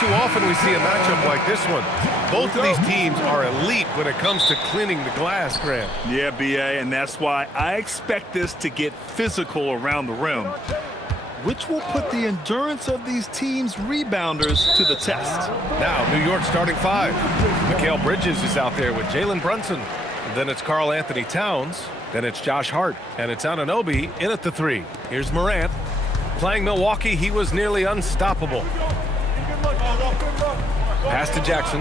too often we see a matchup like this one. Both of these teams are elite when it comes to cleaning the glass, Graham. Yeah, B.A., and that's why I expect this to get physical around the rim, which will put the endurance of these teams' rebounders to the test. Now, New York starting five. Mikal Bridges is out there with Jalen Brunson. Then it's Karl Anthony Towns. Then it's Josh Hart. And it's Anunoby in at the three. Here's Morant. Playing Milwaukee, he was nearly unstoppable. Pass to Jackson.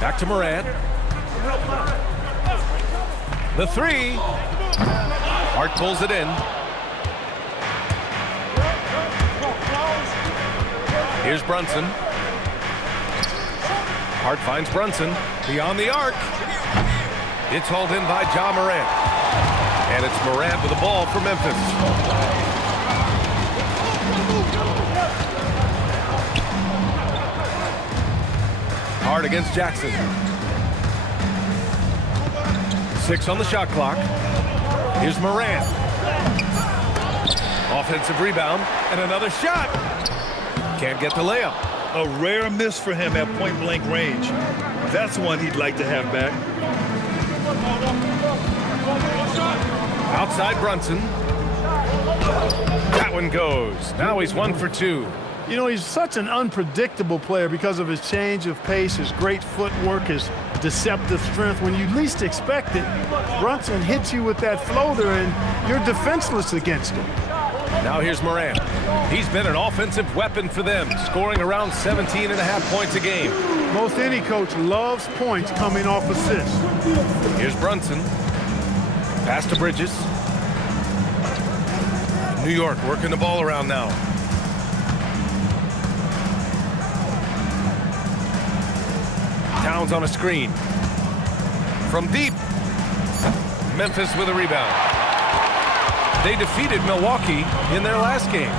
Back to Morant. The three. Hart pulls it in. Here's Brunson. Hart finds Brunson. Beyond the arc. It's hauled in by Ja Morant. And it's Morant with the ball for Memphis. Hart against Jackson. 6 on the shot clock. Here's Morant. Offensive rebound and another shot. Can't get the layup. A rare miss for him at point-blank range. That's one he'd like to have back. Outside Brunson. That one goes. Now he's 1 for 2. You know, he's such an unpredictable player because of his change of pace, his great footwork, his deceptive strength. When you least expect it, Brunson hits you with that floater, and you're defenseless against him. Now here's Morant. He's been an offensive weapon for them, scoring around 17.5 points a game. Most any coach loves points coming off assists. Here's Brunson. Pass to Bridges. New York working the ball around now. Towns on a screen. From deep. Memphis with a rebound. They defeated Milwaukee in their last game.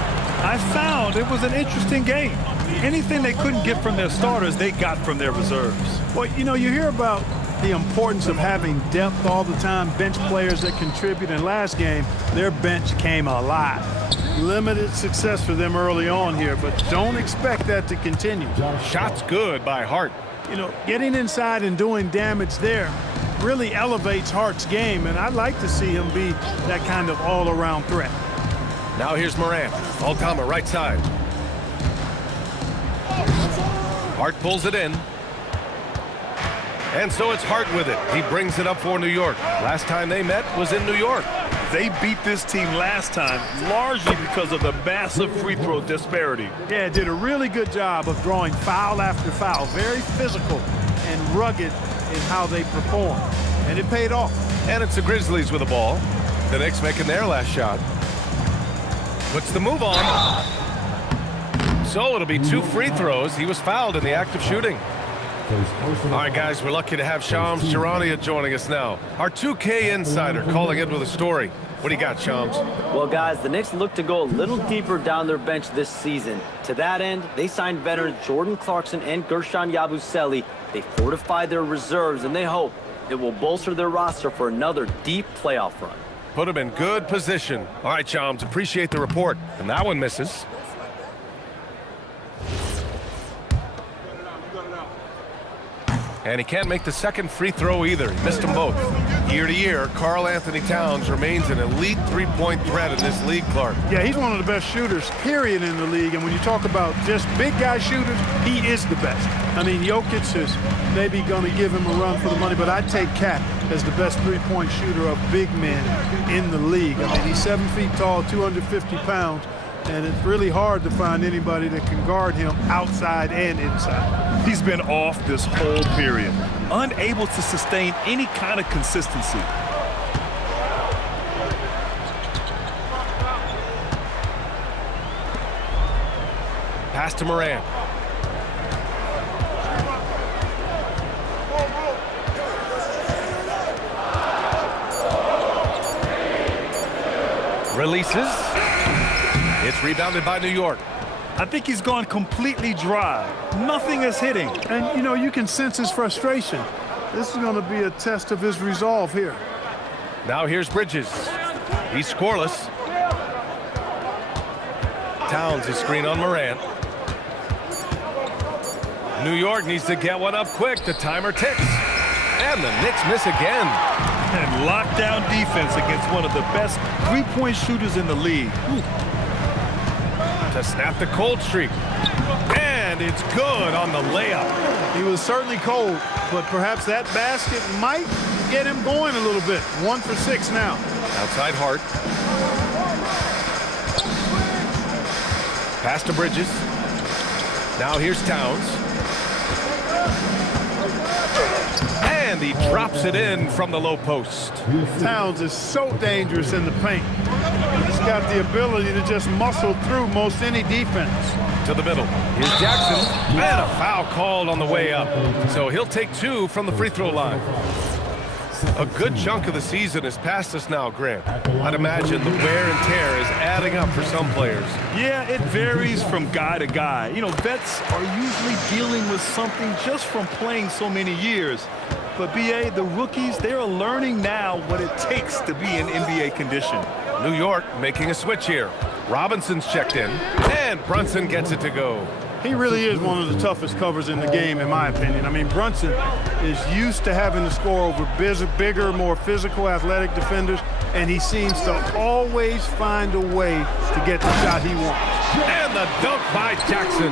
I found it was an interesting game. Anything they couldn't get from their starters, they got from their reserves. Well, you know, you hear about the importance of having depth all the time, bench players that contribute. In last game, their bench came alive. Limited success for them early on here, but don't expect that to continue. Shots good by Hart. You know, getting inside and doing damage there really elevates Hart's game, and I'd like to see him be that kind of all-around threat. Now here's Morant. Aldama right side. Hart pulls it in. And so it's Hart with it. He brings it up for New York. Last time they met was in New York. They beat this team last time largely because of the massive free throw disparity. Yeah, did a really good job of drawing foul after foul. Very physical and rugged in how they perform. And it paid off. And it's the Grizzlies with the ball. The Knicks making their last shot. Puts the move on. So it'll be 2 free throws. He was fouled in the act of shooting. All right, guys, we're lucky to have Shams Charania joining us now. Our 2K insider calling in with a story. What do you got, Shams? Well, guys, the Knicks look to go a little deeper down their bench this season. To that end, they signed veterans Jordan Clarkson and Gershon Yabusele. They fortified their reserves, and they hope it will bolster their roster for another deep playoff run. Put them in good position. All right, Shams, appreciate the report. And that one misses. And he can't make the second free throw either. He missed them both. Year to year, Karl Anthony Towns remains an elite three-point threat in this league, Clark. Yeah, he's one of the best shooters, period, in the league. And when you talk about just big guy shooters, he is the best. I mean, Jokic is maybe going to give him a run for the money, but I'd take Cat as the best three-point shooter of big men in the league. I mean, he's 7 feet tall, 250 pounds. And it's really hard to find anybody that can guard him outside and inside. He's been off this whole period, unable to sustain any kind of consistency. Pass to Morant. Releases. It's rebounded by New York. I think he's gone completely dry. Nothing is hitting. And, you know, you can sense his frustration. This is going to be a test of his resolve here. Now here's Bridges. He's scoreless. Towns a screen on Morant. New York needs to get one up quick. The timer ticks. And the Knicks miss again. And lockdown defense against one of the best three-point shooters in the league. Ooh. To snap the cold streak. And it's good on the layup. He was certainly cold, but perhaps that basket might get him going a little bit. 1 for 6 now. Outside Hart. Pass to Bridges. Now here's Towns. And he drops it in from the low post. Towns is so dangerous in the paint. He's got the ability to just muscle through most any defense. To the middle. Here's Jackson. And a foul called on the way up. So he'll take 2 from the free throw line. A good chunk of the season is past us now, Grant. I'd imagine the wear and tear is adding up for some players. Yeah, it varies from guy to guy. You know, vets are usually dealing with something just from playing so many years. But, B.A., the rookies, they're learning now what it takes to be in NBA condition. New York making a switch here. Robinson's checked in, and Brunson gets it to go. He really is one of the toughest covers in the game, in my opinion. I mean, Brunson is used to having to score over bigger, more physical, athletic defenders, and he seems to always find a way to get the shot he wants. And the dunk by Jackson.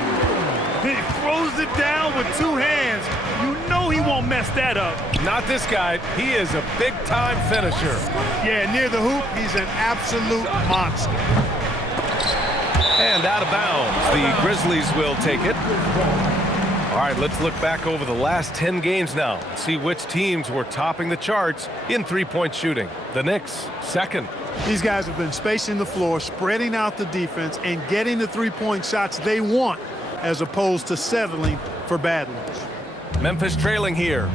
He throws it down with 2 hands. You know he won't mess that up. Not this guy. He is a big-time finisher. Yeah, near the hoop, he's an absolute monster. And out of bounds. The Grizzlies will take it. All right, let's look back over the last 10 games now. See which teams were topping the charts in three-point shooting. The Knicks, second. These guys have been spacing the floor, spreading out the defense, and getting the three-point shots they want, as opposed to settling for bad ones. Memphis trailing here.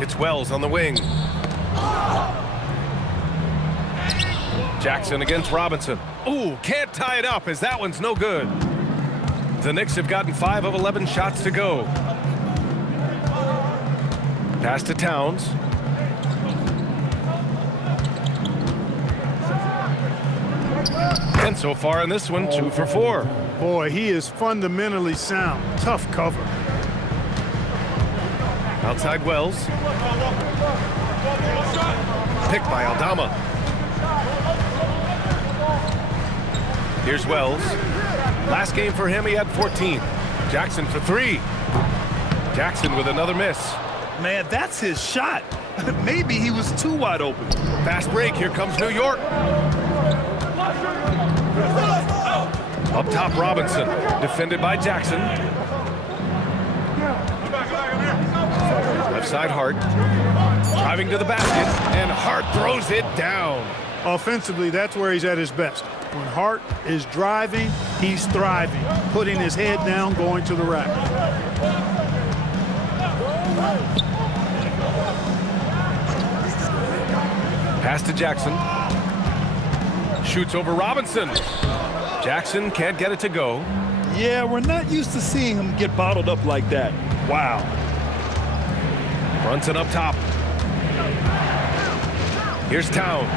It's Wells on the wing. Jackson against Robinson. Ooh, can't tie it up as that one's no good. The Knicks have gotten 5 of 11 shots to go. Pass to Towns. And so far in this one, 2 for 4. Boy, he is fundamentally sound. Tough cover. Outside Wells. Picked by Aldama. Here's Wells. Last game for him, he had 14. Jackson for 3. Jackson with another miss. Man, that's his shot. Maybe he was too wide open. Fast break, here comes New York. Up top, Robinson. Defended by Jackson. Left side, Hart. Driving to the basket, and Hart throws it down. Offensively, that's where he's at his best. When Hart is driving, he's thriving, putting his head down, going to the rack. Pass to Jackson. Shoots over Robinson. Jackson can't get it to go. Yeah, we're not used to seeing him get bottled up like that. Wow. Brunson up top. Here's Towns.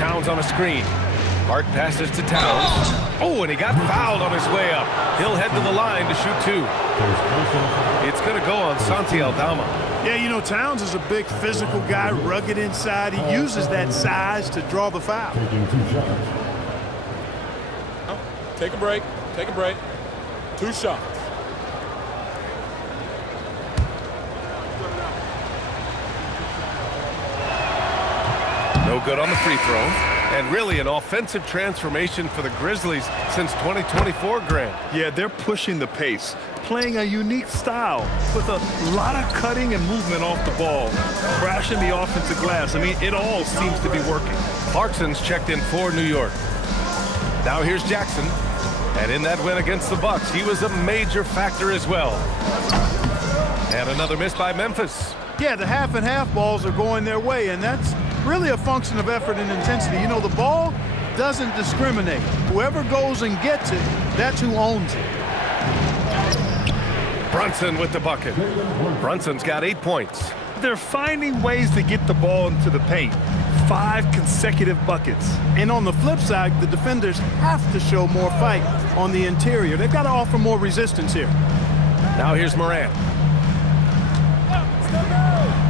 Towns on a screen. Hart passes to Towns. Oh, and he got fouled on his way up. He'll head to the line to shoot 2. It's going to go on Santi Aldama. Yeah, you know, Towns is a big physical guy, rugged inside. He uses that size to draw the foul. Take a break. Take a break. 2 shots. No good on the free throw. And really an offensive transformation for the Grizzlies since 2024, Grant. Yeah, they're pushing the pace, playing a unique style with a lot of cutting and movement off the ball, crashing the offensive glass. I mean, it all seems to be working. Clarkson's checked in for New York. Now here's Jackson. And in that win against the Bucks, he was a major factor as well. And another miss by Memphis. Yeah, the half and half balls are going their way, and that's really a function of effort and intensity. You know, the ball doesn't discriminate. Whoever goes and gets it, that's who owns it. Brunson with the bucket. Brunson's got 8 points. They're finding ways to get the ball into the paint. 5 consecutive buckets. And on the flip side, the defenders have to show more fight on the interior. They've got to offer more resistance here. Now here's Morant.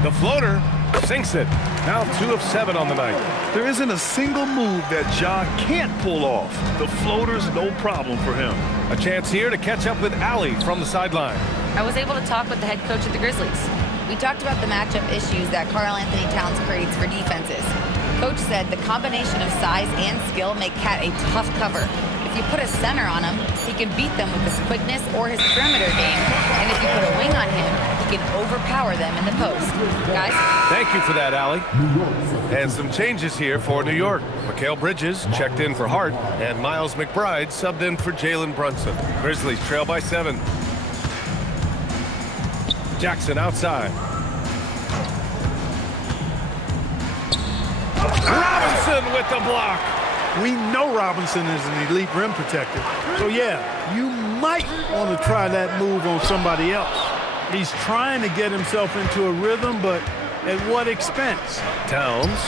The floater sinks it. Now 2 of 7 on the night. There isn't a single move that Ja can't pull off. The floater's no problem for him. A chance here to catch up with Allie from the sideline. I was able to talk with the head coach of the Grizzlies. We talked about the matchup issues that Karl Anthony Towns creates for defenses. Coach said the combination of size and skill make Cat a tough cover. If you put a center on him, he can beat them with his quickness or his perimeter game. And if you put a wing on him, he can overpower them in the post. Guys? Thank you for that, Allie. And some changes here for New York. Mikal Bridges checked in for Hart, and Miles McBride subbed in for Jalen Brunson. Grizzlies trail by 7. Jackson outside. Robinson with the block. We know Robinson is an elite rim protector. So, yeah, you might want to try that move on somebody else. He's trying to get himself into a rhythm, but at what expense? Towns.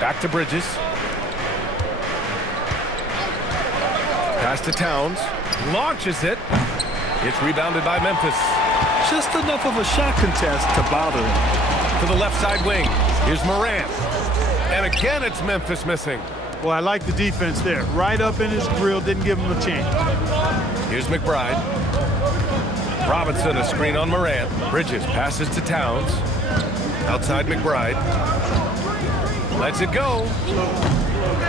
Back to Bridges. Pass to Towns. Launches it. It's rebounded by Memphis. Just enough of a shot contest to bother him. To the left side wing. Here's Morant. And again, it's Memphis missing. Well, I like the defense there. Right up in his grill, didn't give him a chance. Here's McBride. Robinson, a screen on Morant. Bridges passes to Towns. Outside McBride. Lets it go.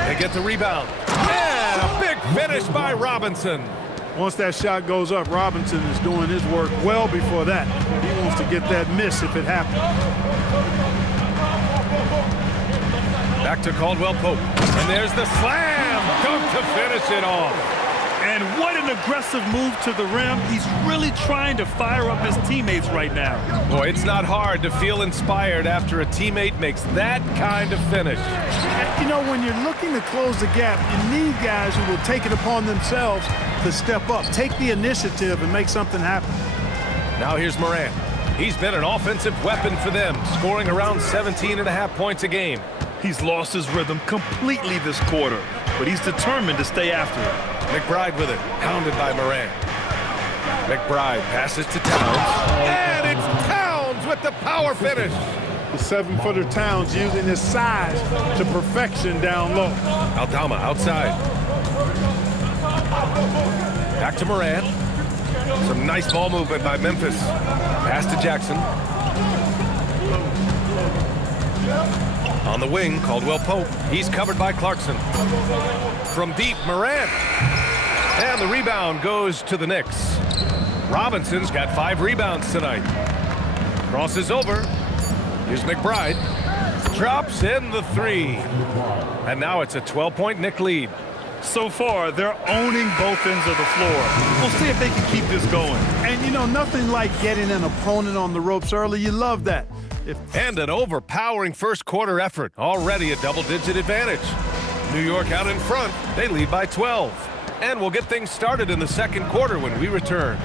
They get the rebound. And a big finish by Robinson. Once that shot goes up, Robinson is doing his work well before that. He wants to get that miss if it happens. Back to Caldwell Pope. And there's the slam dunk to finish it off. And what an aggressive move to the rim. He's really trying to fire up his teammates right now. Boy, it's not hard to feel inspired after a teammate makes that kind of finish. You know, when you're looking to close the gap, you need guys who will take it upon themselves to step up, take the initiative, and make something happen. Now here's Morant. He's been an offensive weapon for them, scoring around 17.5 points a game. He's lost his rhythm completely this quarter, but he's determined to stay after it. McBride with it, hounded by Morant. McBride passes to Towns, and it's Towns with the power finish. The 7-footer Towns using his size to perfection down low. Aldama outside. Back to Morant. Some nice ball movement by Memphis. Pass to Jackson. On the wing, Caldwell Pope. He's covered by Clarkson. From deep, Morant. And the rebound goes to the Knicks. Robinson's got 5 rebounds tonight. Crosses over. Here's McBride. Drops in the 3. And now it's a 12-point Knick lead. So far, they're owning both ends of the floor. We'll see if they can keep this going. And, you know, nothing like getting an opponent on the ropes early. You love that. And an overpowering first quarter effort. Already a double-digit advantage. New York out in front. They lead by 12. And we'll get things started in the second quarter when we return.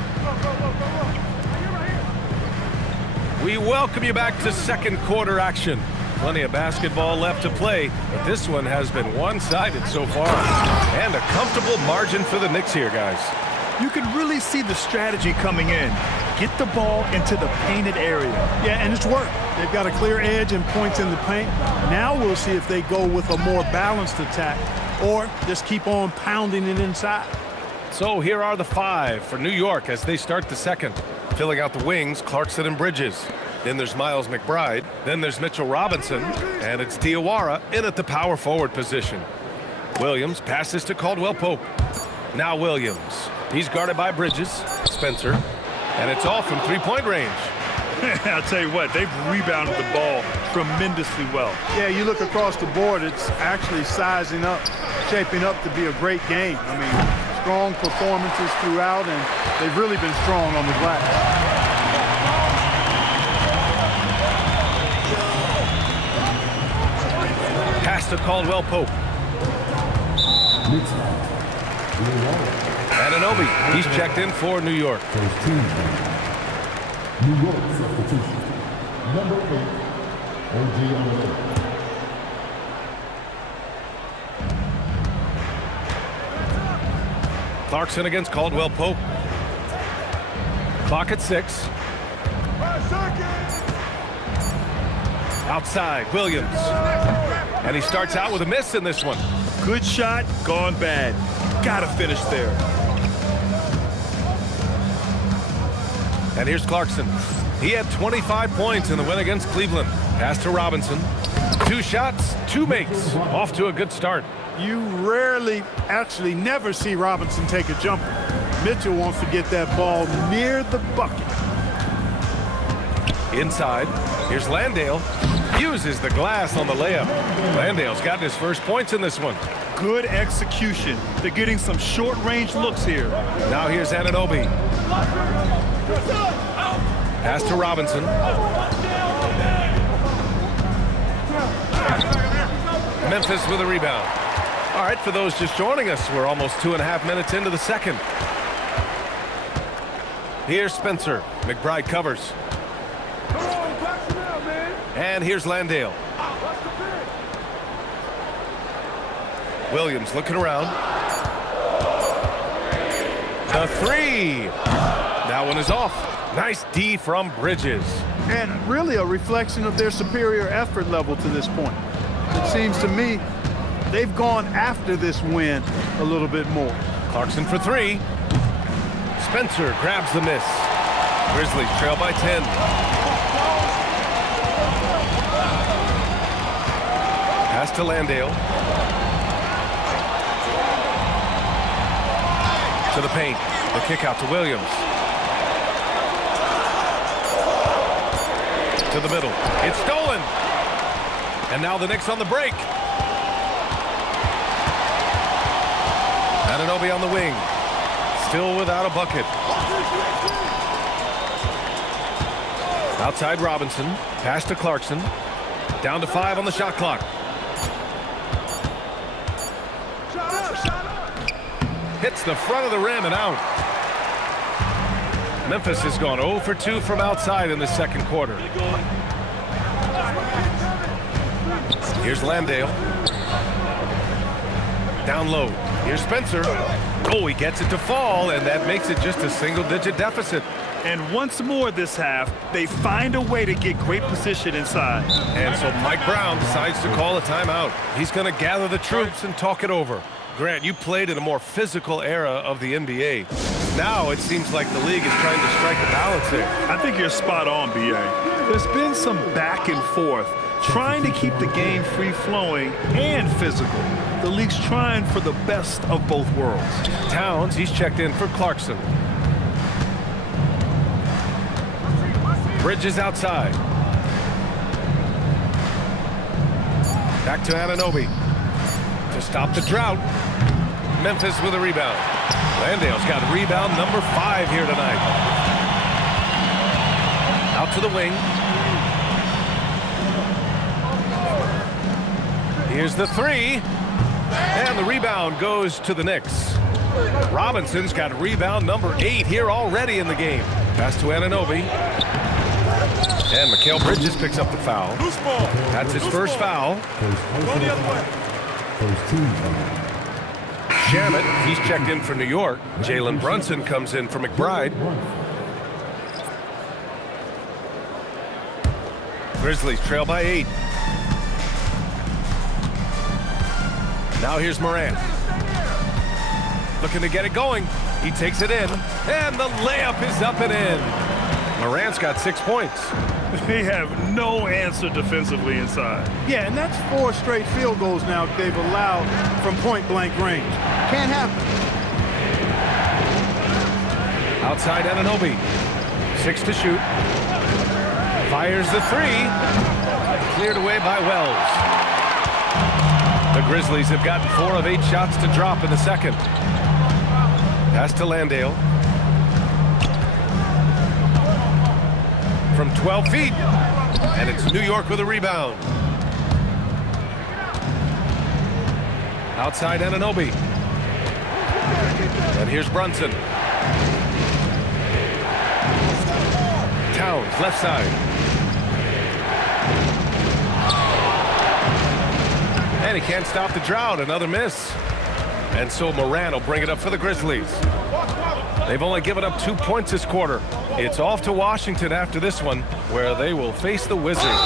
We welcome you back to second quarter action. Plenty of basketball left to play, but this one has been one-sided so far. And a comfortable margin for the Knicks here, guys. You can really see the strategy coming in. Get the ball into the painted area. Yeah, and it's worked. They've got a clear edge and points in the paint. Now we'll see if they go with a more balanced attack or just keep on pounding it inside. So here are the 5 for New York as they start the second. Filling out the wings, Clarkson and Bridges. Then there's Miles McBride. Then there's Mitchell Robinson. And it's Diawara in at the power forward position. Williams passes to Caldwell Pope. Now Williams. He's guarded by Bridges. Spencer. And it's off from three-point range. I'll tell you what, they've rebounded the ball tremendously well. Yeah, you look across the board, it's actually sizing up, shaping up to be a great game. I mean, strong performances throughout, and they've really been strong on the glass. Pass to Caldwell Pope. Anunoby, he's checked in for New York. New York substitution. Number 8, Clarkson against Caldwell Pope. Clock at 6. Outside, Williams. And he starts out with a miss in this one. Good shot, gone bad. Gotta finish there. And here's Clarkson. He had 25 points in the win against Cleveland. Pass to Robinson. 2 shots, 2 makes. Off to a good start. You rarely, actually never see Robinson take a jumper. Mitchell wants to get that ball near the bucket. Inside, here's Landale. Uses the glass on the layup. Landale's gotten his first points in this one. Good execution. They're getting some short-range looks here. Now here's Anunoby. Pass to Robinson. Memphis with a rebound. All right, for those just joining us, we're almost 2.5 minutes into the second. Here's Spencer. McBride covers. And here's Landale. Williams looking around. The 3. That one is off. Nice D from Bridges. And really a reflection of their superior effort level to this point. It seems to me they've gone after this win a little bit more. Clarkson for 3. Spencer grabs the miss. Grizzlies trail by 10. Pass to Landale. To the paint. The kick out to Williams. To the middle. It's stolen. And now the Knicks on the break. Anunoby on the wing. Still without a bucket. Outside Robinson. Pass to Clarkson. Down to 5 on the shot clock. Hits the front of the rim and out. Memphis has gone 0 for 2 from outside in the second quarter. Here's Landale. Down low. Here's Spencer. Oh, he gets it to fall, and that makes it just a single-digit deficit. And once more this half, they find a way to get great position inside. And so Mike Brown decides to call a timeout. He's going to gather the troops and talk it over. Grant, you played in a more physical era of the NBA. Now it seems like the league is trying to strike a balance there. I think you're spot on, B.A. There's been some back and forth, trying to keep the game free-flowing and physical. The league's trying for the best of both worlds. Towns, he's checked in for Clarkson. Bridges outside. Back to Anunoby. To stop the drought. Memphis with a rebound. Landale's got rebound number 5 here tonight. Out to the wing. Here's the 3. And the rebound goes to the Knicks. Robinson's got rebound number 8 here already in the game. Pass to Anunoby. And Mikal Bridges picks up the foul. That's his first foul. Shamet, he's checked in for New York. Jalen Brunson comes in for McBride. Grizzlies trail by 8. Now here's Morant. Looking to get it going. He takes it in. And the layup is up and in. Morant's got 6 points. They have no answer defensively inside. Yeah, and that's 4 straight field goals now they've allowed from point-blank range. Can't happen. Outside Anunoby. 6 to shoot. Fires the 3. Cleared away by Wells. The Grizzlies have gotten 4 of 8 shots to drop in the second. Pass to Landale. From 12 feet. And it's New York with a rebound. Outside Anunoby. And here's Brunson. Towns, left side. And he can't stop the drought. Another miss. And so Moran will bring it up for the Grizzlies. They've only given up 2 points this quarter. It's off to Washington after this one, where they will face the Wizards.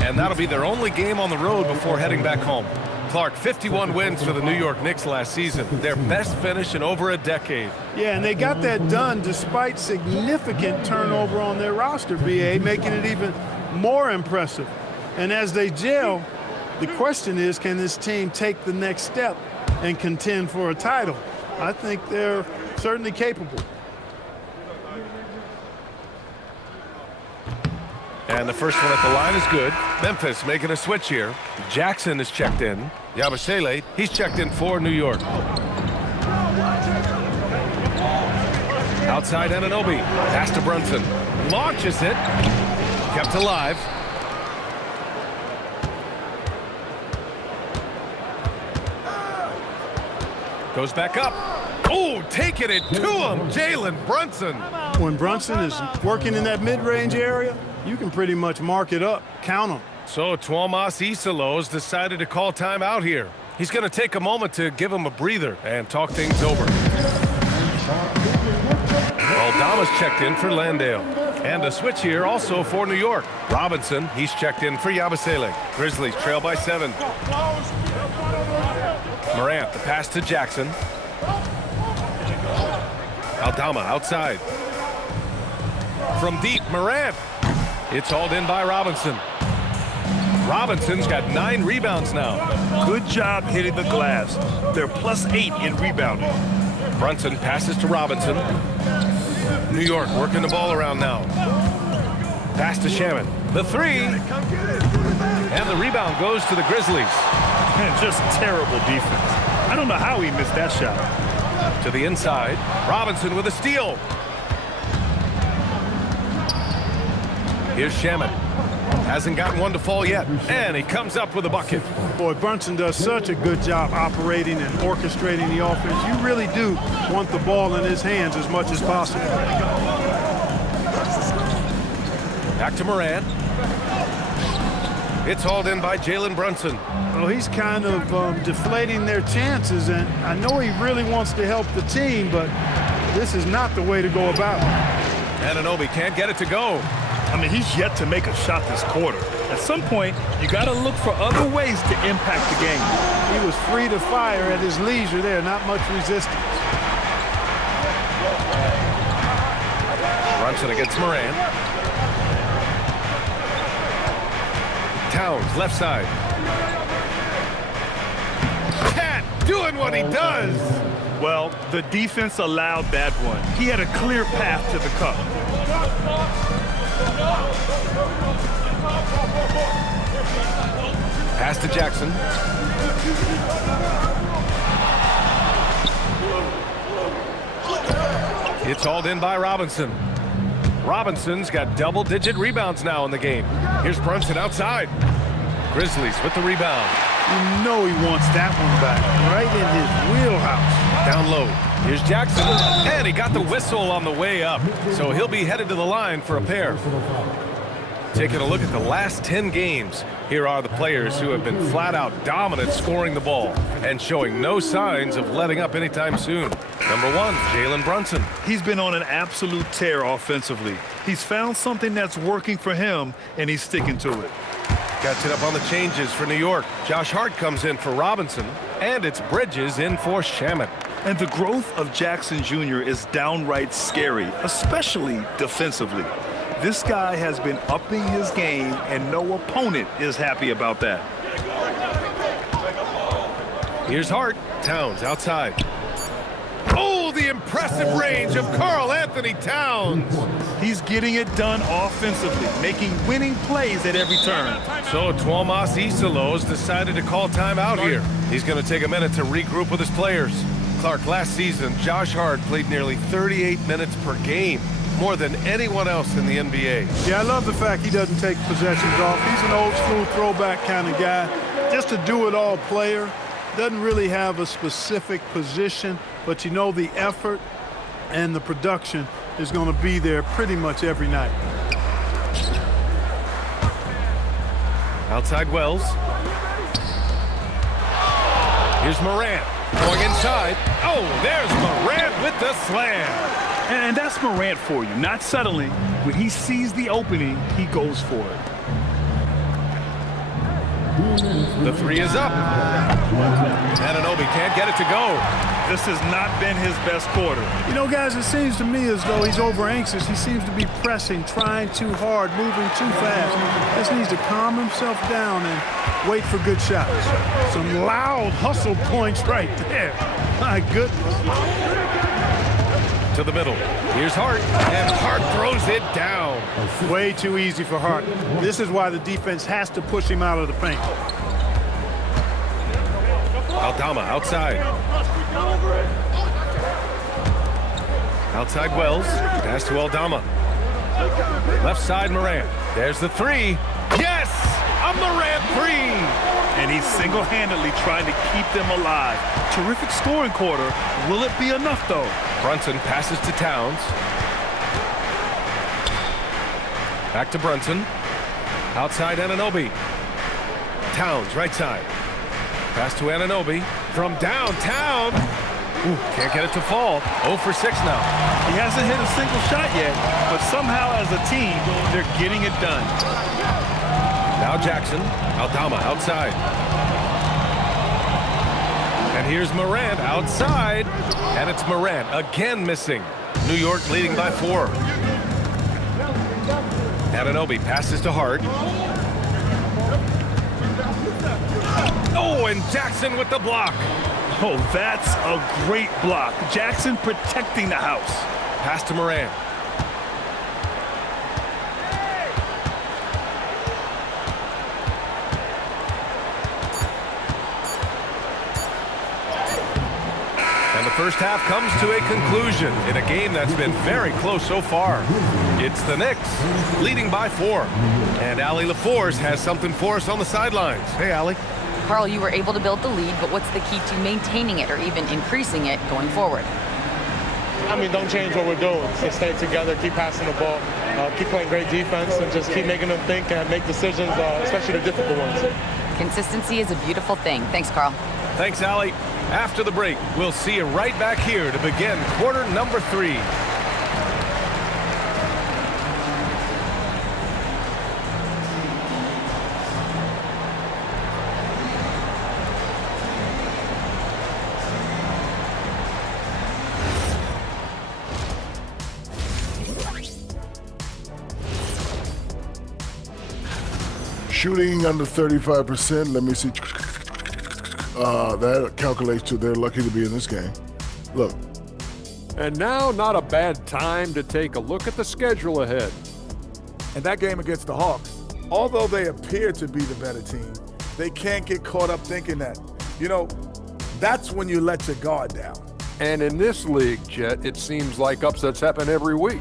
And that'll be their only game on the road before heading back home. Clark, 51 wins for the New York Knicks last season. Their best finish in over a decade. Yeah, and they got that done despite significant turnover on their roster, BA, making it even more impressive. And as they gel, the question is, can this team take the next step and contend for a title? I think they're certainly capable. And the first one at the line is good. Memphis making a switch here. Jackson is checked in. Yabusele, he's checked in for New York. Outside Anunoby. Pass to Brunson. Launches it. Kept alive. Goes back up. Oh, taking it to him, Jalen Brunson. When Brunson is working in that mid-range area, you can pretty much mark it up, count them. So Tuomas Isalos decided to call timeout here. He's going to take a moment to give him a breather and talk things over. Aldama's checked in for Landale. And a switch here also for New York. Robinson, he's checked in for Yabusele. Grizzlies trail by 7. Morant, the pass to Jackson. Aldama outside. From deep, Morant. It's hauled in by Robinson. Robinson's got 9 rebounds now. Good job hitting the glass. They're +8 in rebounding. Brunson passes to Robinson. New York working the ball around now. Pass to Shaman. The 3. And the rebound goes to the Grizzlies. Man, just terrible defense. I don't know how he missed that shot. To the inside. Robinson with a steal. Here's Shaman. Hasn't gotten one to fall yet. And he comes up with a bucket. Boy, Brunson does such a good job operating and orchestrating the offense. You really do want the ball in his hands as much as possible. Back to Morant. It's hauled in by Jalen Brunson. Well, he's kind of deflating their chances, and I know he really wants to help the team, but this is not the way to go about it. Anunoby can't get it to go. I mean, he's yet to make a shot this quarter. At some point, you got to look for other ways to impact the game. He was free to fire at his leisure there, not much resistance. Brunson against Morant. Towns, left side. Cat doing what he does. Well, the defense allowed that one. He had a clear path to the cup. Pass to Jackson. It's hauled in by Robinson. Robinson's got double-digit rebounds now in the game. Here's Brunson outside. Grizzlies with the rebound. You know he wants that one back, right in his wheelhouse. Down low. Here's Jackson. And he got the whistle on the way up. So he'll be headed to the line for a pair. Taking a look at the last 10 games, here are the players who have been flat-out dominant scoring the ball and showing no signs of letting up anytime soon. Number 1, Jalen Brunson. He's been on an absolute tear offensively. He's found something that's working for him, and he's sticking to it. Catching up on the changes for New York. Josh Hart comes in for Robinson, and it's Bridges in for Shaman. And the growth of Jackson Jr. is downright scary, especially defensively. This guy has been upping his game, and no opponent is happy about that. Here's Hart. Towns outside. Oh, the impressive range of Karl Anthony Towns. He's getting it done offensively, making winning plays at every turn. So Tuomas Isalos decided to call timeout here. He's going to take a minute to regroup with his players. Clark, last season, Josh Hart played nearly 38 minutes per game, more than anyone else in the NBA. Yeah, I love the fact he doesn't take possessions off. He's an old-school throwback kind of guy. Just a do-it-all player. Doesn't really have a specific position, but you know the effort and the production is going to be there pretty much every night. Outside Wells. Here's Morant going inside. Oh, there's Morant with the slam. And that's Morant for you, not settling. When he sees the opening, he goes for it. The three is up. Anunoby can't get it to go. This has not been his best quarter. You know, guys, it seems to me as though he's over anxious. He seems to be pressing, trying too hard, moving too fast. Just needs to calm himself down and wait for good shots. Some loud hustle points right there. My goodness. To the middle. Here's Hart, and Hart throws it down. Way too easy for Hart. This is why the defense has to push him out of the paint. Aldama outside. Outside Wells. Pass to Aldama. Left side Morant. There's the three. Yes! A Morant three! And he's single-handedly trying to keep them alive. Terrific scoring quarter. Will it be enough, though? Brunson passes to Towns. Back to Brunson. Outside Anunoby. Towns, right side. Pass to Anunoby from downtown. Ooh, can't get it to fall. 0 for 6 now. He hasn't hit a single shot yet, but somehow as a team, they're getting it done. Now Jackson. Aldama outside. And here's Morant outside. And it's Morant again missing. New York leading by 4. Anunoby passes to Hart. Oh, and Jackson with the block. Oh, that's a great block. Jackson protecting the house. Pass to Morant. And the first half comes to a conclusion in a game that's been very close so far. It's the Knicks leading by 4. And Allie LaForce has something for us on the sidelines. Hey, Allie. Carl, you were able to build the lead, but what's the key to maintaining it or even increasing it going forward? I mean, don't change what we're doing. So stay together, keep passing the ball, keep playing great defense, and just keep making them think and make decisions, especially the difficult ones. Consistency is a beautiful thing. Thanks, Carl. Thanks, Allie. After the break, we'll see you right back here to begin quarter number 3. Shooting under 35%. Let me see. That calculates to they're lucky to be in this game. Look. And now, not a bad time to take a look at the schedule ahead. And that game against the Hawks, although they appear to be the better team, they can't get caught up thinking that. You know, that's when you let your guard down. And in this league, Jet, it seems like upsets happen every week.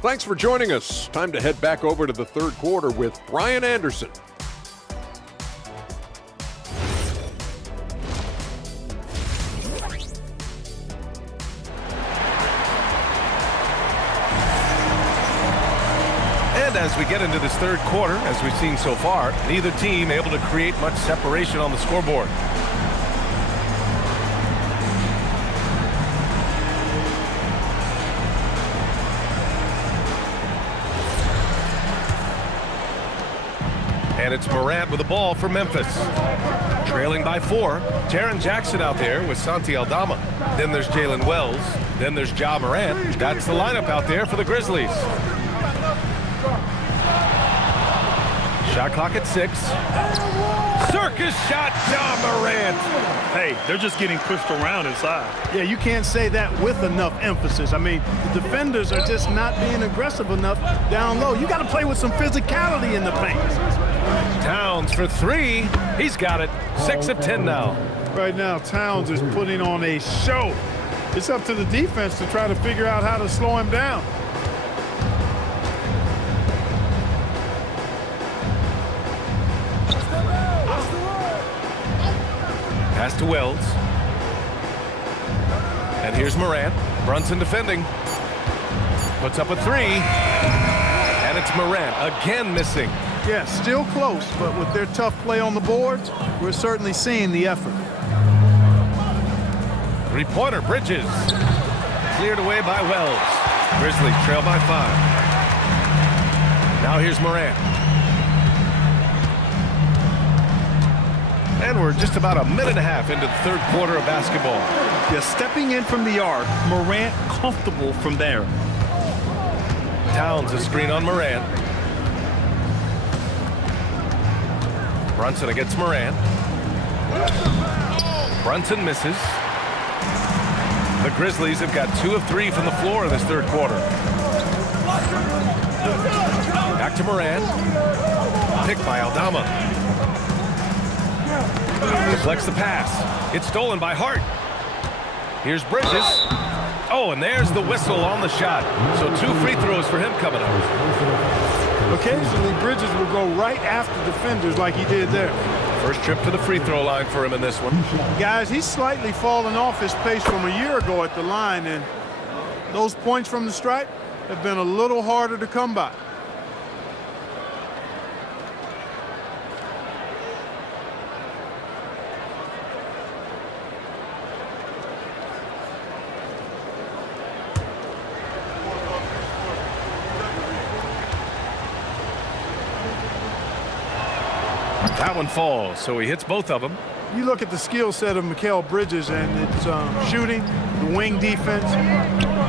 Thanks for joining us. Time to head back over to the third quarter with Brian Anderson. And as we get into this third quarter, as we've seen so far, neither team able to create much separation on the scoreboard. And it's Morant with the ball for Memphis. Trailing by 4. Jaren Jackson out there with Santi Aldama. Then there's Jalen Wells. Then there's Ja Morant. That's the lineup out there for the Grizzlies. Shot clock at 6. Circus shot, Ja Morant. Hey, they're just getting pushed around inside. Yeah, you can't say that with enough emphasis. I mean, the defenders are just not being aggressive enough down low. You got to play with some physicality in the paint. Towns for 3. He's got it. 6 of 10 now. Right now, Towns is putting on a show. It's up to the defense to try to figure out how to slow him down. Pass to Wells. And here's Morant. Brunson defending. Puts up a 3. And it's Morant again missing. Yeah, still close, but with their tough play on the boards, we're certainly seeing the effort. Three-pointer, Bridges. Cleared away by Wells. Grizzlies trail by 5. Now here's Morant. And we're just about a minute and a half into the third quarter of basketball. Yeah, stepping in from the arc, Morant comfortable from there. Towns a screen on Morant. Brunson against Morant. Brunson misses. The Grizzlies have got 2 of 3 from the floor in this third quarter. Back to Morant. Picked by Aldama. Deflects the pass. It's stolen by Hart. Here's Bridges. Oh, and there's the whistle on the shot. So 2 free throws for him coming up. Occasionally, Bridges will go right after defenders like he did there. First trip to the free throw line for him in this one. Guys, he's slightly fallen off his pace from a year ago at the line, and those points from the stripe have been a little harder to come by. That one falls, so he hits both of them. You look at the skill set of Mikal Bridges, and it's shooting, the wing defense.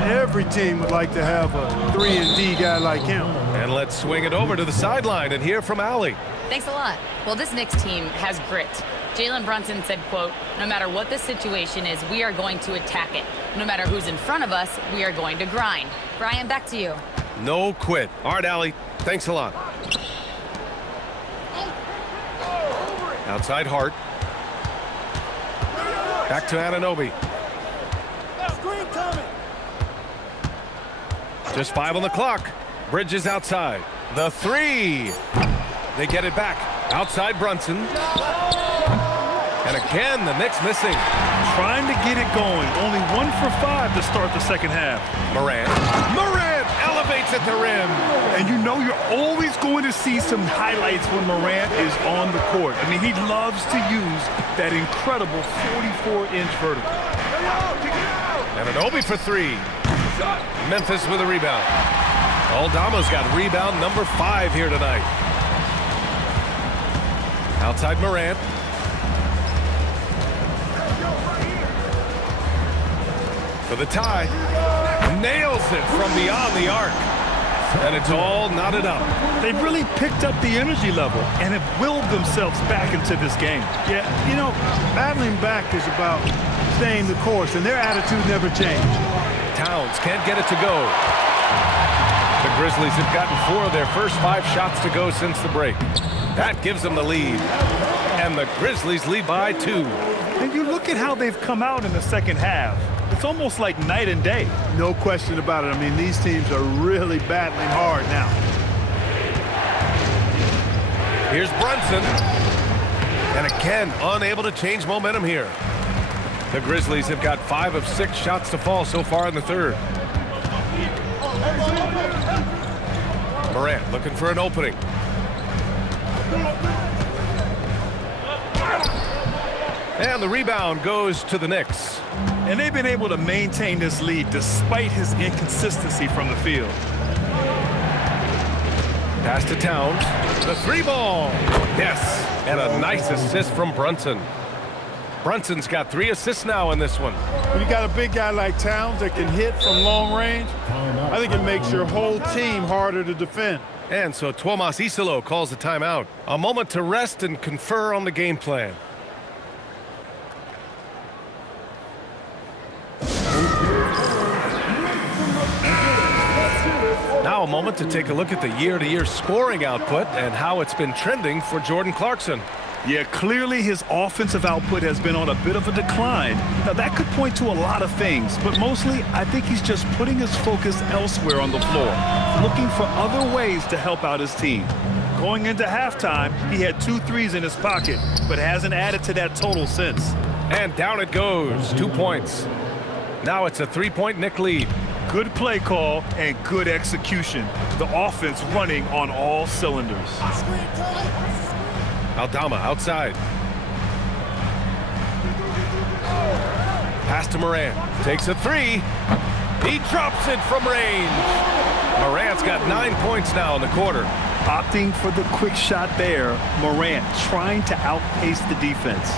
Every team would like to have a 3-and-D guy like him. And let's swing it over to the sideline and hear from Allie. Thanks a lot. Well, this Knicks team has grit. Jalen Brunson said, quote, "No matter what the situation is, we are going to attack it. No matter who's in front of us, we are going to grind." Brian, back to you. No quit. All right, Allie. Thanks a lot. Outside Hart. Back to Anunoby. Just 5 on the clock. Bridges outside. The 3. They get it back. Outside Brunson. And again, the Knicks missing. Trying to get it going. Only 1 for 5 to start the second half. Morant elevates at the rim. And you know you're always going to see some highlights when Morant is on the court. I mean, he loves to use that incredible 44-inch vertical. Anunoby for 3. Memphis with a rebound. Aldama's got rebound number 5 here tonight. Outside Morant. For the tie. Nails it from beyond the arc. And it's all knotted up. They've really picked up the energy level and have willed themselves back into this game. Yeah, you know, battling back is about staying the course, and their attitude never changed. Towns can't get it to go. The Grizzlies have gotten 4 of their first 5 shots to go since the break. That gives them the lead. And the Grizzlies lead by 2. And you look at how they've come out in the second half. It's almost like night and day. No question about it. I mean, these teams are really battling hard now. Here's Brunson. And again, unable to change momentum here. The Grizzlies have got 5 of 6 shots to fall so far in the third. Morant looking for an opening. And the rebound goes to the Knicks. And they've been able to maintain this lead despite his inconsistency from the field. Pass to Towns. The 3-ball. Yes. And a nice assist from Brunson. Brunson's got 3 assists now in this one. When you got a big guy like Towns that can hit from long range, I think it makes your whole team harder to defend. And so Tuomas Isalo calls the timeout. A moment to rest and confer on the game plan. Now a moment to take a look at the year-to-year scoring output and how it's been trending for Jordan Clarkson. Yeah, clearly his offensive output has been on a bit of a decline. Now, that could point to a lot of things, but mostly I think he's just putting his focus elsewhere on the floor, looking for other ways to help out his team. Going into halftime, he had 2 threes in his pocket, but hasn't added to that total since. And down it goes. 2 points. Now it's a 3-point Knick lead. Good play call and good execution. The offense running on all cylinders. Aldama outside. Pass to Morant. Takes a three. He drops it from range. Morant's got 9 points now in the quarter. Opting for the quick shot there. Morant trying to outpace the defense.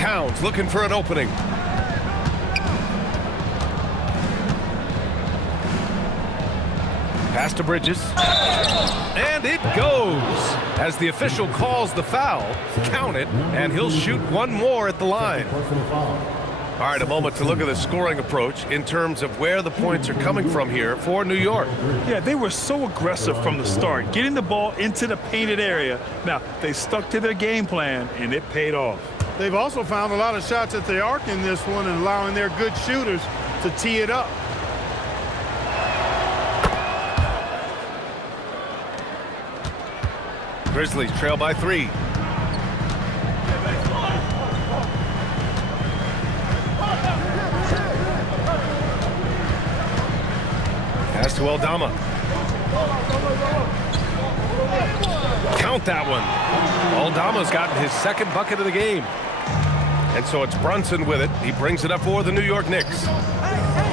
Towns looking for an opening. Pass to Bridges. And it goes. As the official calls the foul, count it, and he'll shoot one more at the line. All right, a moment to look at the scoring approach in terms of where the points are coming from here for New York. Yeah, they were so aggressive from the start, getting the ball into the painted area. Now, they stuck to their game plan, and it paid off. They've also found a lot of shots at the arc in this one and allowing their good shooters to tee it up. Grizzlies trail by 3. Pass to Aldama. Count that one. Aldama's gotten his second bucket of the game. And so it's Brunson with it. He brings it up for the New York Knicks.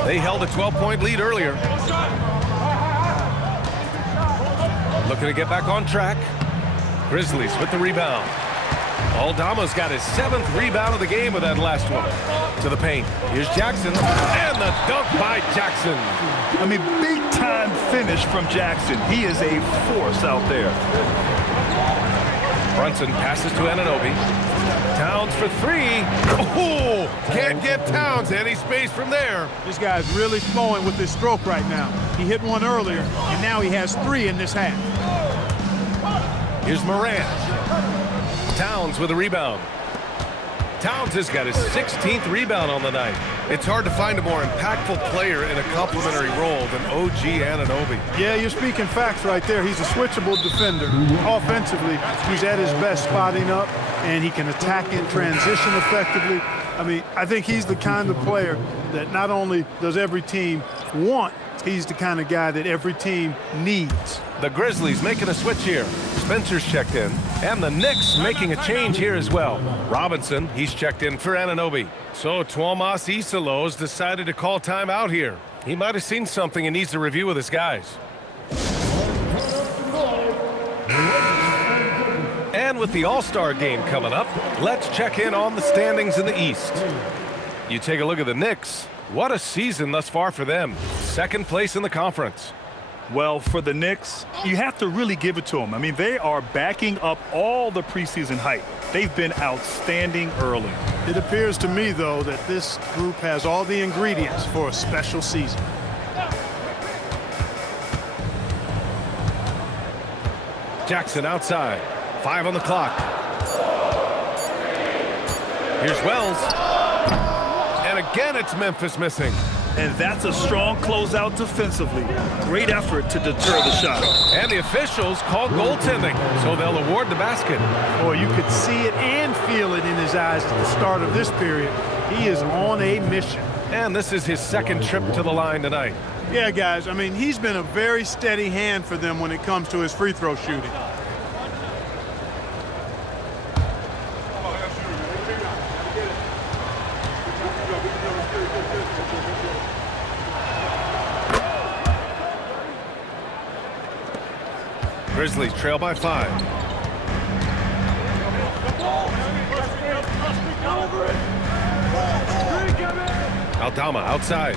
They held a 12-point lead earlier. Looking to get back on track. Grizzlies with the rebound. Aldama's got his 7th rebound of the game with that last one. To the paint. Here's Jackson. And the dunk by Jackson. I mean, big-time finish from Jackson. He is a force out there. Brunson passes to Anunoby. Towns for 3. Oh, can't get Towns any space from there. This guy's really flowing with his stroke right now. He hit one earlier, and now he has 3 in this half. Here's Morant. Towns with a rebound. Towns has got his 16th rebound on the night. It's hard to find a more impactful player in a complementary role than OG Anunoby. Yeah, you're speaking facts right there. He's a switchable defender. Offensively, he's at his best spotting up, and he can attack in transition effectively. I mean, I think he's the kind of player that not only does every team want, he's the kind of guy that every team needs. The Grizzlies making a switch here. Spencer's checked in, and the Knicks making a change here as well. Robinson, he's checked in for Anunoby. So Tuomas Isolo's decided to call timeout here. He might have seen something and needs to review with his guys. And with the All-Star game coming up, let's check in on the standings in the East. You take a look at the Knicks. What a season thus far for them. 2nd place in the conference. Well, for the Knicks, you have to really give it to them. I mean, they are backing up all the preseason hype. They've been outstanding early. It appears to me, though, that this group has all the ingredients for a special season. Jackson outside. 5 on the clock. Here's Wells. And again, it's Memphis missing. And that's a strong closeout defensively. Great effort to deter the shot. And the officials call goaltending, so they'll award the basket. Boy, you could see it and feel it in his eyes at the start of this period. He is on a mission. And this is his 2nd trip to the line tonight. Yeah, guys, I mean, he's been a very steady hand for them when it comes to his free throw shooting. Grizzlies trail by 5. Aldama outside.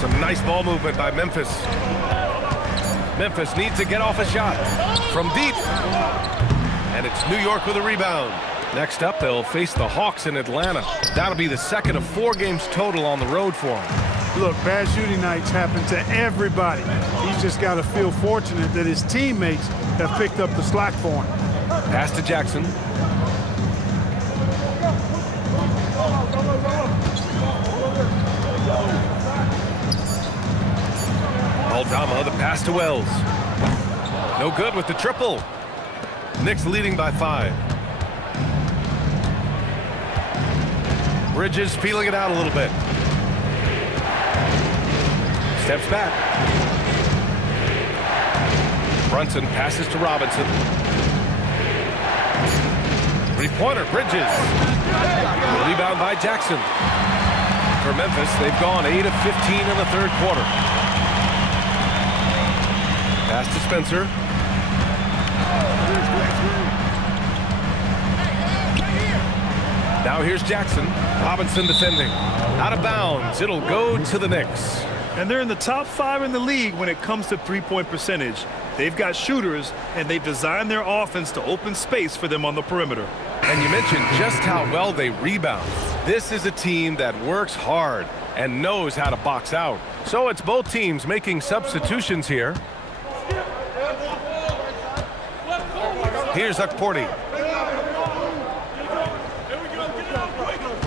Some nice ball movement by Memphis. Memphis needs to get off a shot from deep. And it's New York with a rebound. Next up, they'll face the Hawks in Atlanta. That'll be the 2nd of 4 games total on the road for them. Look, bad shooting nights happen to everybody. He's just got to feel fortunate that his teammates have picked up the slack for him. Pass to Jackson. Aldama, the pass to Wells. No good with the triple. Knicks leading by 5. Bridges feeling it out a little bit. Steps back. Brunson passes to Robinson. Three-pointer, Bridges. Rebound by Jackson. For Memphis, they've gone 8 of 15 in the third quarter. Pass to Spencer. Now here's Jackson. Robinson defending. Out of bounds. It'll go to the Knicks. And they're in the top 5 in the league when it comes to three-point percentage. They've got shooters, and they've designed their offense to open space for them on the perimeter. And you mentioned just how well they rebound. This is a team that works hard and knows how to box out. So it's both teams making substitutions here. Here's Ukporti.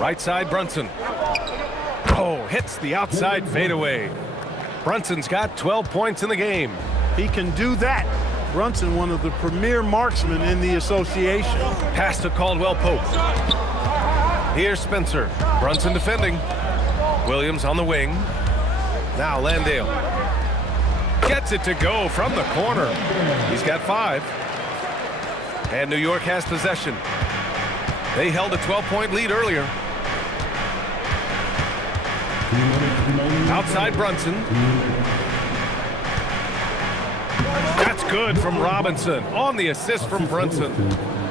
Right side, Brunson. Oh, hits the outside fadeaway. Brunson's got 12 points in the game. He can do that. Brunson, one of the premier marksmen in the association. Pass to Caldwell Pope. Here's Spencer. Brunson defending. Williams on the wing. Now Landale. Gets it to go from the corner. He's got 5. And New York has possession. They held a 12-point lead earlier. Outside Brunson. That's good from Robinson. On the assist from Brunson.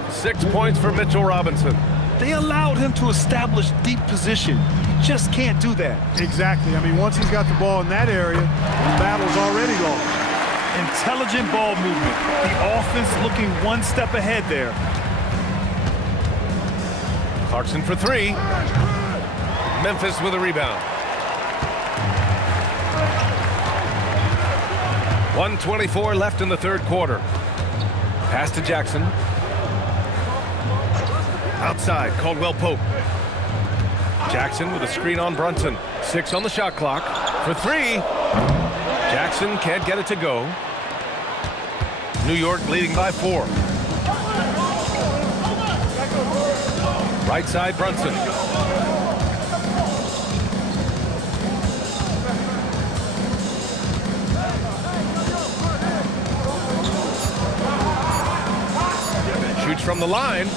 6 points for Mitchell Robinson. They allowed him to establish deep position. He just can't do that. Exactly. I mean, once he's got the ball in that area, the battle's already lost. Intelligent ball movement. The offense looking one step ahead there. Clarkson for 3. Memphis with a rebound. 1:24 left in the third quarter. Pass to Jackson. Outside, Caldwell Pope. Jackson with a screen on Brunson. 6 on the shot clock. For 3. Jackson can't get it to go. New York leading by 4. Right side, Brunson. Shoots from the line.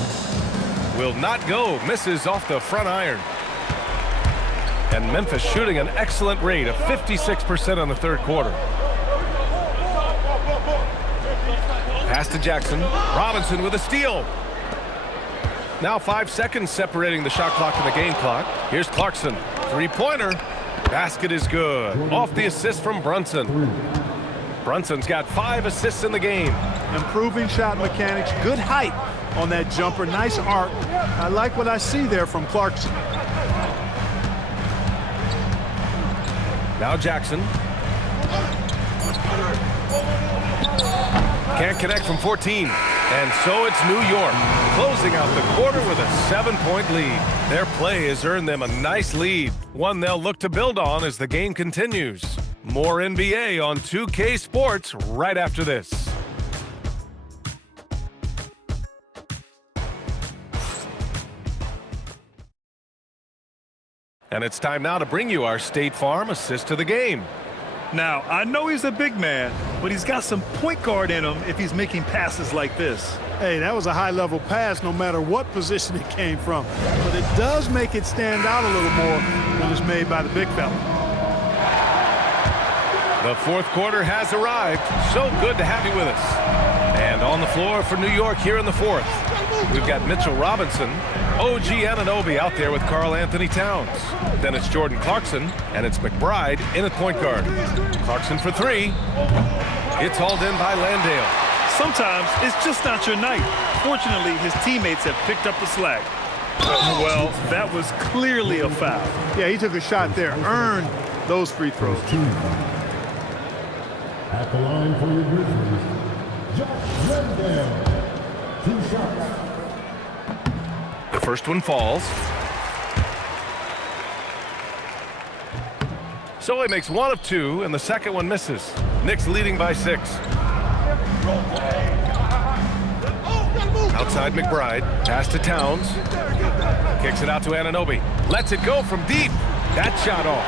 Will not go. Misses off the front iron. And Memphis shooting an excellent rate of 56% on the third quarter. Pass to Jackson. Robinson with a steal. Now 5 seconds separating the shot clock and the game clock. Here's Clarkson. Three-pointer. Basket is good. Off the assist from Brunson. Brunson's got 5 assists in the game. Improving shot mechanics. Good height on that jumper. Nice arc. I like what I see there from Clarkson. Now Jackson. Can't connect from 14. And so it's New York closing out the quarter with a 7-point lead. Their play has earned them a nice lead, one they'll look to build on as the game continues. More NBA on 2K Sports right after this. And it's time now to bring you our State Farm assist of the game. Now, I know he's a big man, but he's got some point guard in him if he's making passes like this. Hey, that was a high-level pass no matter what position it came from. But it does make it stand out a little more when it's made by the big fella. The fourth quarter has arrived. So good to have you with us. And on the floor for New York here in the fourth, we've got Mitchell Robinson, OG Anunoby out there with Karl Anthony Towns. Then it's Jordan Clarkson, and it's McBride in at point guard. Clarkson for 3. It's hauled in by Landale. Sometimes it's just not your night. Fortunately, his teammates have picked up the slack. Well, that was clearly a foul. Yeah, he took a shot there, earned those free throws. At the line for your Grizzlies, Josh Landale. 2 shots. The first one falls. So he makes 1 of 2, and the second one misses. Knicks leading by 6. Outside McBride. Pass to Towns. Kicks it out to Anunoby. Lets it go from deep. That shot off.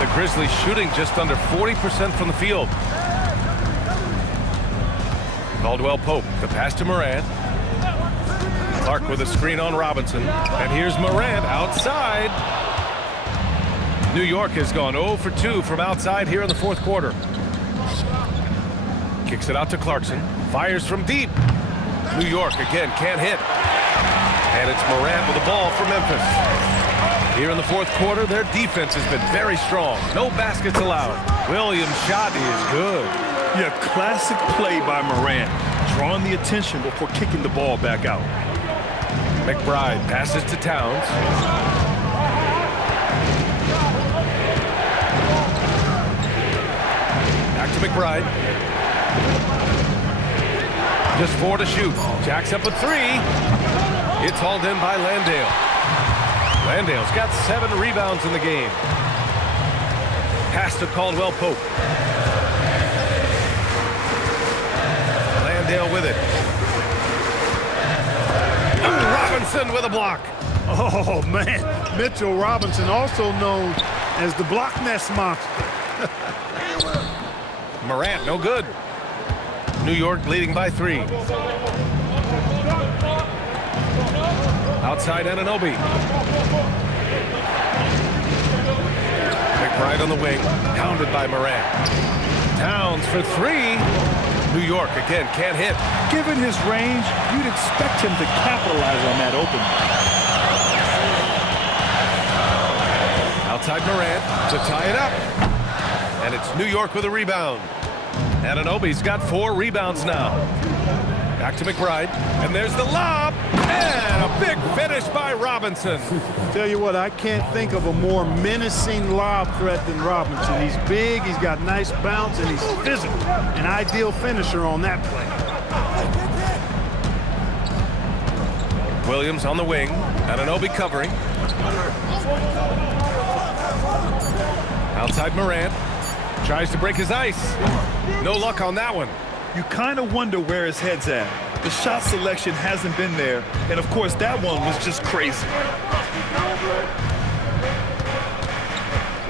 The Grizzlies shooting just under 40% from the field. Caldwell Pope, the pass to Morant. Clark with a screen on Robinson. And here's Morant outside. New York has gone 0 for 2 from outside here in the fourth quarter. Kicks it out to Clarkson. Fires from deep. New York again can't hit. And it's Morant with the ball for Memphis. Here in the fourth quarter, their defense has been very strong. No baskets allowed. Williams' shot is good. Yeah, classic play by Morant. Drawing the attention before kicking the ball back out. McBride passes to Towns. Back to McBride. Just 4 to shoot. Jacks up a 3. It's hauled in by Landale. Landale's got 7 rebounds in the game. Pass to Caldwell Pope. Landale with it. Robinson with a block. Oh, man. Mitchell Robinson, also known as the block nest monster. Morant, no good. New York leading by 3. Outside Anunoby. McBride on the wing, pounded by Morant. Towns for 3. New York again can't hit. Given his range, you'd expect him to capitalize on that opening. Outside Morant to tie it up. And it's New York with a rebound. Anunoby's got 4 rebounds now. Back to McBride. And there's the lob. And a big finish by Robinson. Tell you what, I can't think of a more menacing lob threat than Robinson. He's big, he's got nice bounce, and he's physical. An ideal finisher on that play. Williams on the wing. Anunoby covering. Outside Morant. Tries to break his ice. No luck on that one. You kind of wonder where his head's at. The shot selection hasn't been there. And, of course, that one was just crazy.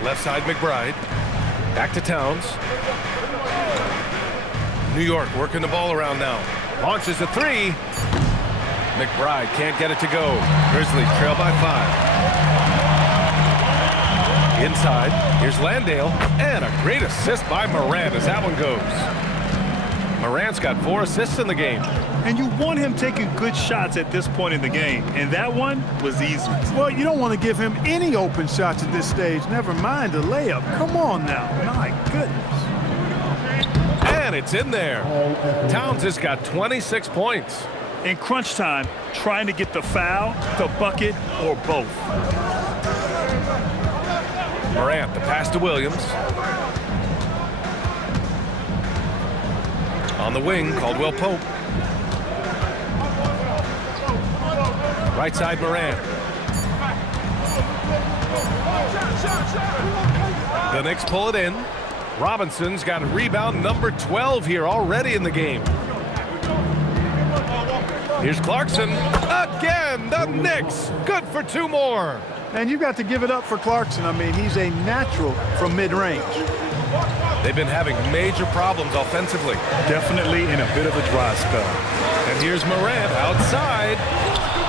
Left side McBride. Back to Towns. New York working the ball around now. Launches a 3. McBride can't get it to go. Grizzlies trail by 5. Inside, here's Landale, and a great assist by Morant as that one goes. Morant's got 4 assists in the game. And you want him taking good shots at this point in the game, and that one was easy. Well, you don't want to give him any open shots at this stage, never mind a layup. Come on now, my goodness. And it's in there. Towns has got 26 points. In crunch time, trying to get the foul, the bucket, or both. Morant, the pass to Williams. On the wing, Caldwell Pope. Right side, Morant. The Knicks pull it in. Robinson's got rebound number 12 here already in the game. Here's Clarkson. Again, the Knicks. Good for 2 more. And you've got to give it up for Clarkson. I mean, he's a natural from mid-range. They've been having major problems offensively. Definitely in a bit of a dry spell. And here's Morant outside.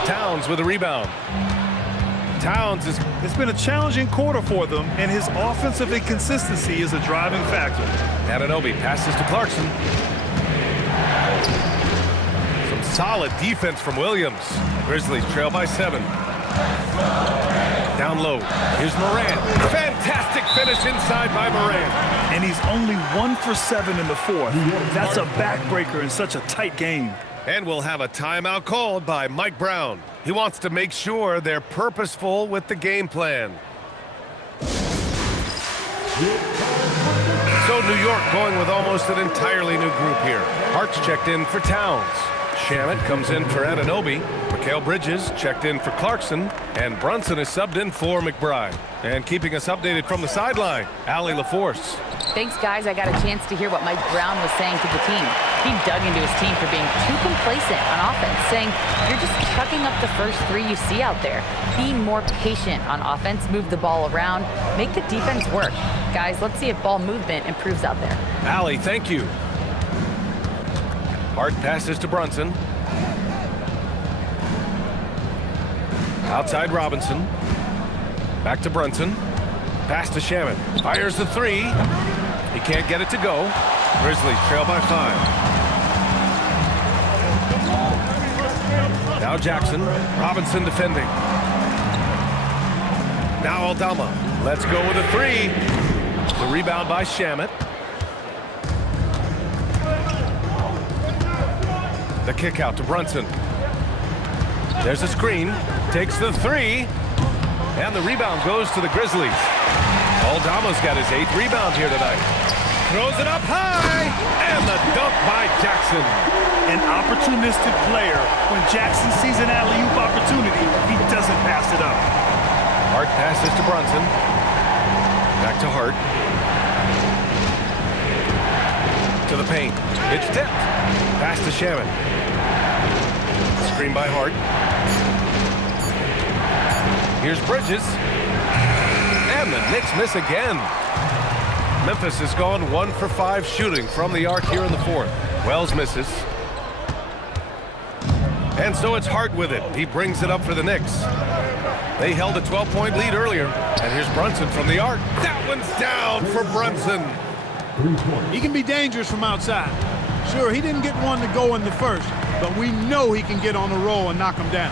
Towns with a rebound. Towns is... It's been a challenging quarter for them, and his offensive inconsistency is a driving factor. Anunoby passes to Clarkson. Some solid defense from Williams. Grizzlies trail by 7. Down low. Here's Morant. Fantastic finish inside by Morant. And he's only 1 for 7 in the fourth. That's a backbreaker in such a tight game. And we'll have a timeout called by Mike Brown. He wants to make sure they're purposeful with the game plan. So New York going with almost an entirely new group here. Hart's checked in for Towns. Shamet comes in for Anunoby. Mikal Bridges checked in for Clarkson, and Brunson is subbed in for McBride. And keeping us updated from the sideline, Allie LaForce. Thanks, guys. I got a chance to hear what Mike Brown was saying to the team. He dug into his team for being too complacent on offense, saying, you're just chucking up the first three you see out there. Be more patient on offense, move the ball around, make the defense work. Guys, let's see if ball movement improves out there. Allie, thank you. Hart passes to Brunson. Outside Robinson. Back to Brunson. Pass to Shaman. Fires the three. He can't get it to go. Grizzlies trail by 5. Now Jackson. Robinson defending. Now Aldama. Let's go with a three. The rebound by Shamet. The kick out to Brunson. There's a screen. Takes the three. And the rebound goes to the Grizzlies. Aldama's got his 8th rebound here tonight. Throws it up high. And the dunk by Jackson. An opportunistic player. When Jackson sees an alley-oop opportunity, he doesn't pass it up. Hart passes to Brunson. Back to Hart. To the paint. It's tipped. Pass to Shaman. Screen by Hart. Here's Bridges. And the Knicks miss again. Memphis has gone 1 for 5 shooting from the arc here in the 4th. Wells misses. And so it's Hart with it. He brings it up for the Knicks. They held a 12-point lead earlier. And here's Brunson from the arc. That one's down for Brunson. He can be dangerous from outside. Sure, he didn't get one to go in the first, but we know he can get on a roll and knock him down.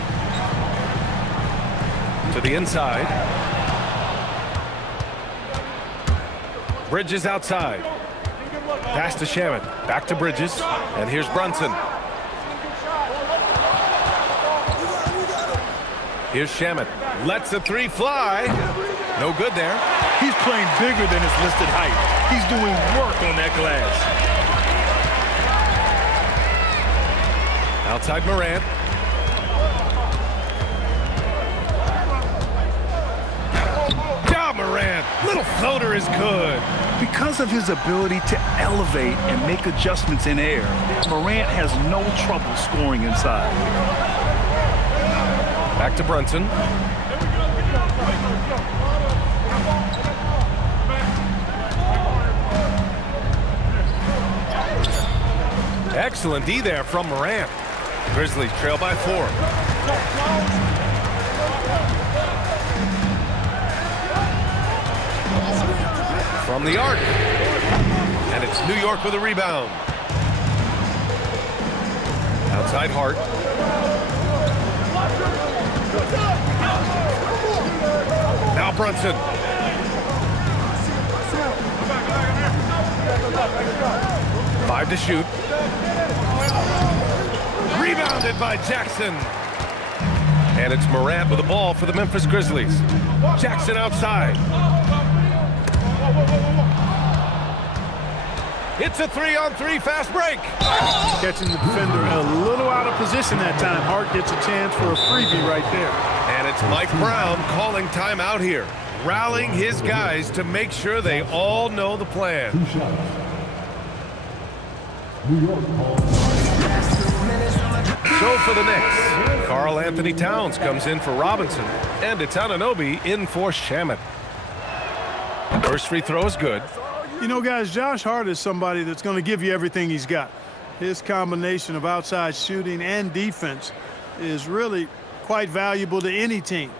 To the inside. Bridges outside. Pass to Shaman. Back to Bridges. And here's Brunson. Here's Shaman. Lets the three fly. No good there. He's playing bigger than his listed height. He's doing work on that glass. Outside Morant. Morant. Little floater is good. Because of his ability to elevate and make adjustments in air, Morant has no trouble scoring inside. Back to Brunson. Excellent D there from Morant. Grizzlies trail by 4. From the arc. And it's New York with a rebound. Outside Hart. Now Brunson. Five to shoot. Rebounded by Jackson. And it's Morant with the ball for the Memphis Grizzlies. Jackson outside. It's a 3-on-3 fast break. Catching the defender a little out of position that time. Hart gets a chance for a freebie right there. And it's Mike Brown calling timeout here, rallying his guys to make sure they all know the plan. So for the Knicks, Karl Anthony Towns comes in for Robinson, and it's Anunoby in for Shamet. First free throw is good. You know, guys, Josh Hart is somebody that's going to give you everything he's got. His combination of outside shooting and defense is really quite valuable to any team.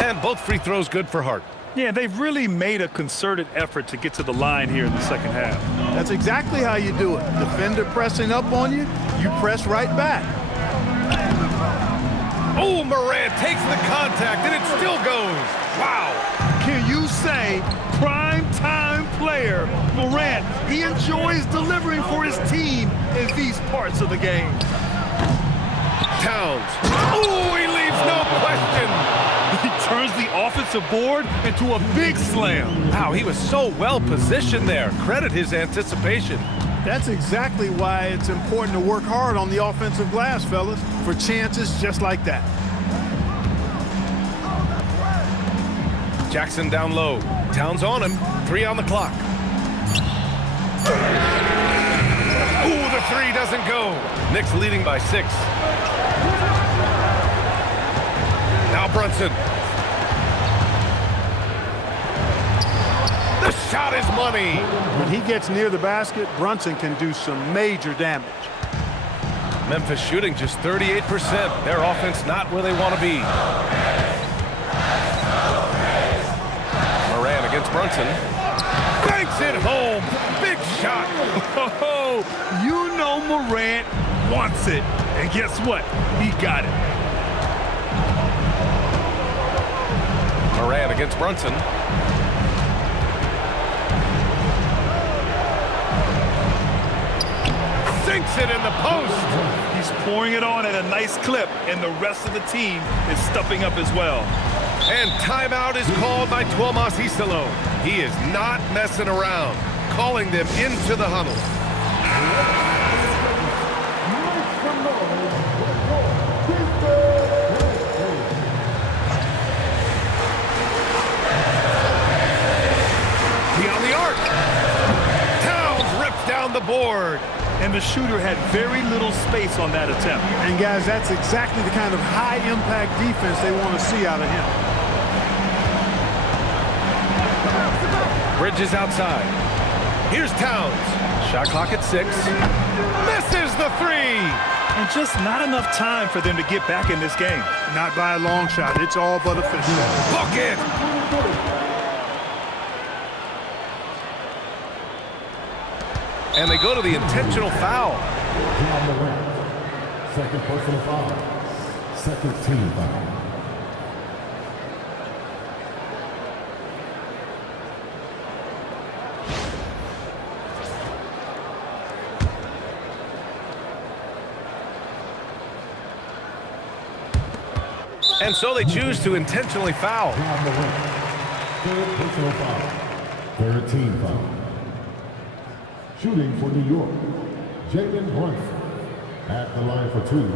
And both free throws good for Hart. Yeah, they've really made a concerted effort to get to the line here in the second half. That's exactly how you do it. Defender pressing up on you, you press right back. Oh, Morant takes the contact, and it still goes. Wow. Can you say prime-time player Morant? He enjoys delivering for his team in these parts of the game. Towns. Oh, he leaves no question. He turns the offensive offensive board into a big slam. Wow, he was so well positioned there. Credit his anticipation. That's exactly why it's important to work hard on the offensive glass, fellas, for chances just like that. Jackson down low. Towns on him. 3 on the clock. Ooh, the 3 doesn't go. Knicks leading by 6. Now Brunson. The shot is money. When he gets near the basket, Brunson can do some major damage. Memphis shooting just 38%. Their offense not where they want to be. Moran against Brunson. Banks it home. Big shot. Oh, you know Morant wants it. And guess what? He got it. Moran against Brunson. Sinks it in the post. He's pouring it on at a nice clip, and the rest of the team is stepping up as well. And timeout is called by Tuomas Isalo. He is not messing around, calling them into the huddle. Beyond the arc. Towns rips down the board. And the shooter had very little space on that attempt. And guys, that's exactly the kind of high-impact defense they want to see out of him. Bridges outside. Here's Towns. Shot clock at 6. Misses the 3. And just not enough time for them to get back in this game. Not by a long shot. It's all but official. Bucket. And they go to the intentional foul. Second personal foul. Second team foul. And so they choose to intentionally foul. Third personal foul. Third team foul. Shooting for New York, Jalen Brunson at the line for 2.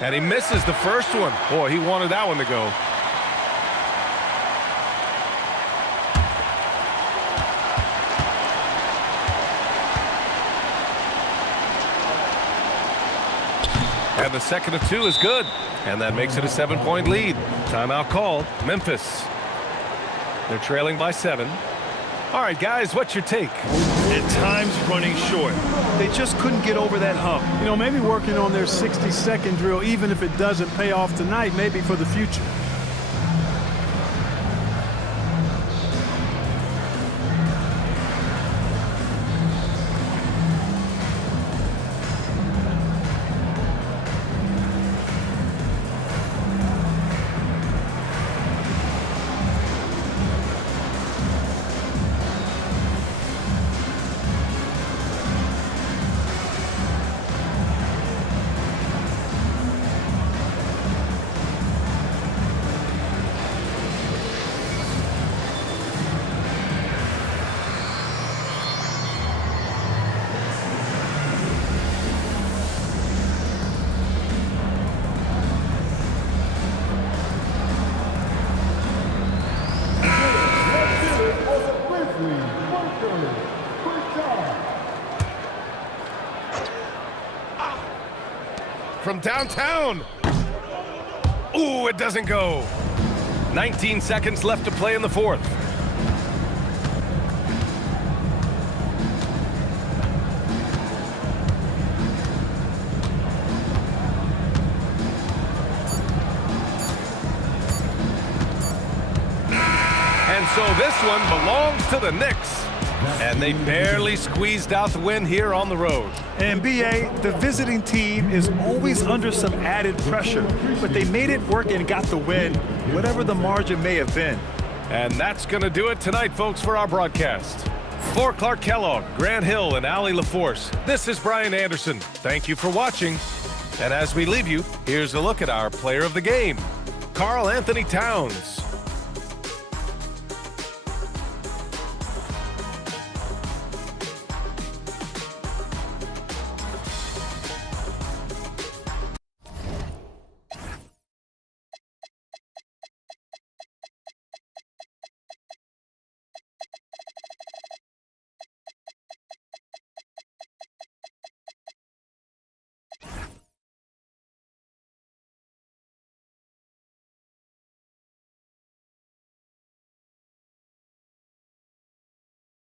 And he misses the first one. Boy, he wanted that one to go. And the second of 2 is good. And that makes it a 7-point lead. Timeout called. Memphis. They're trailing by 7. All right, guys, what's your take? At times running short. They just couldn't get over that hump. You know, maybe working on their 60-second drill, even if it doesn't pay off tonight, maybe for the future. From downtown. Ooh, it doesn't go. 19 seconds left to play in the 4th. And so this one belongs to the Knicks. And they barely squeezed out the win here on the road. And BA, the visiting team is always under some added pressure, but they made it work and got the win, whatever the margin may have been. And that's going to do it tonight, folks, for our broadcast. For Clark Kellogg, Grant Hill, and Allie LaForce, this is Brian Anderson. Thank you for watching. And as we leave you, here's a look at our player of the game, Karl Anthony Towns.